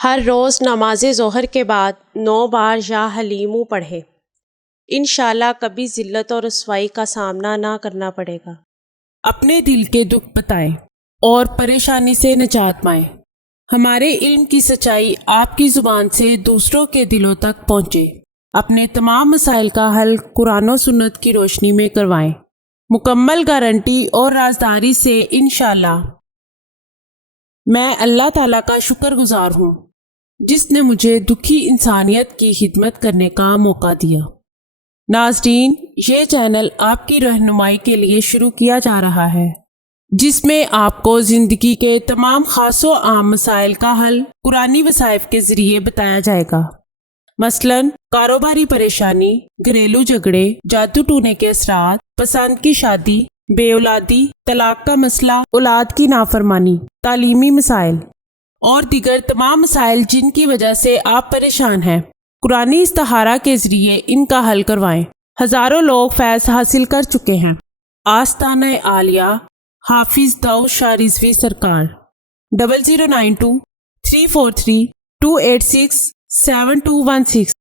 ہر روز نماز ظہر کے بعد 9 بار یا حلیمو پڑھے۔ انشاءاللہ کبھی ذلت اور رسوائی کا سامنا نہ کرنا پڑے گا۔ اپنے دل کے دکھ بتائیں اور پریشانی سے نجات پائیں۔ ہمارے علم کی سچائی آپ کی زبان سے دوسروں کے دلوں تک پہنچے۔ اپنے تمام مسائل کا حل قرآن و سنت کی روشنی میں کروائیں، مکمل گارنٹی اور رازداری سے انشاءاللہ۔ میں اللہ تعالیٰ کا شکر گزار ہوں جس نے مجھے دکھی انسانیت کی خدمت کرنے کا موقع دیا۔ ناظرین، یہ چینل آپ کی رہنمائی کے لیے شروع کیا جا رہا ہے، جس میں آپ کو زندگی کے تمام خاص و عام مسائل کا حل قرآنی وظائف کے ذریعے بتایا جائے گا۔ مثلاً کاروباری پریشانی، گھریلو جھگڑے، جادو ٹونے کے اثرات، پسند کی شادی، بے اولادی، طلاق کا مسئلہ، اولاد کی نافرمانی، تعلیمی مسائل اور دیگر تمام مسائل جن کی وجہ سے آپ پریشان ہیں، قرآنی استخارہ کے ذریعے ان کا حل کروائیں۔ ہزاروں لوگ فیض حاصل کر چکے ہیں۔ آستانہ عالیہ حافظ داؤد شاہ رضوی سرکار 0092 343 286 7216